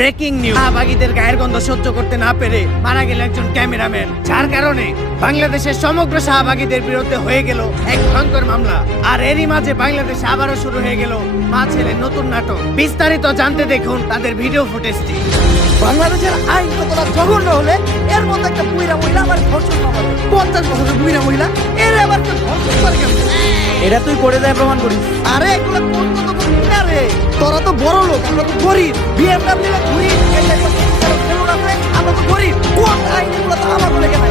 Breaking news, শাহবাগীদের গায়ের গন্ধ সহ্য করতে না পেরে মারা গেল একজন ক্যামেরাম্যান, যার কারণে বাংলাদেশের সমগ্র শাহবাগীদের বিরুদ্ধে হয়ে গেল এক ভয়ঙ্কর মামলা। আর এরই মাঝে বাংলাদেশে আবারও শুরু হয়ে গেল মা ছেলের নতুন নাটক। বিস্তারিত জানতে দেখুন তাদের ভিডিও ফুটেজটি। বাংলাদেশের আইন কতটা জঘন্য হলে এর মধ্যে একটা বুইরা মহিলা আবার ধর্ষণ মামলা, 50 বছরের বুইরা মহিলা এর আবার কেউ ধর্ষণ করে কেন? এটা তুই করে দেয় প্রমাণ করিস। আরে এগুলো কোন কত না রে, তোরা তো বড় লোক, আমরা তো গরিব। বিএমডব্লিউ ঘুরি, আমরা তো গরিব। কোন আইন এগুলো তো আমার বলে কেন?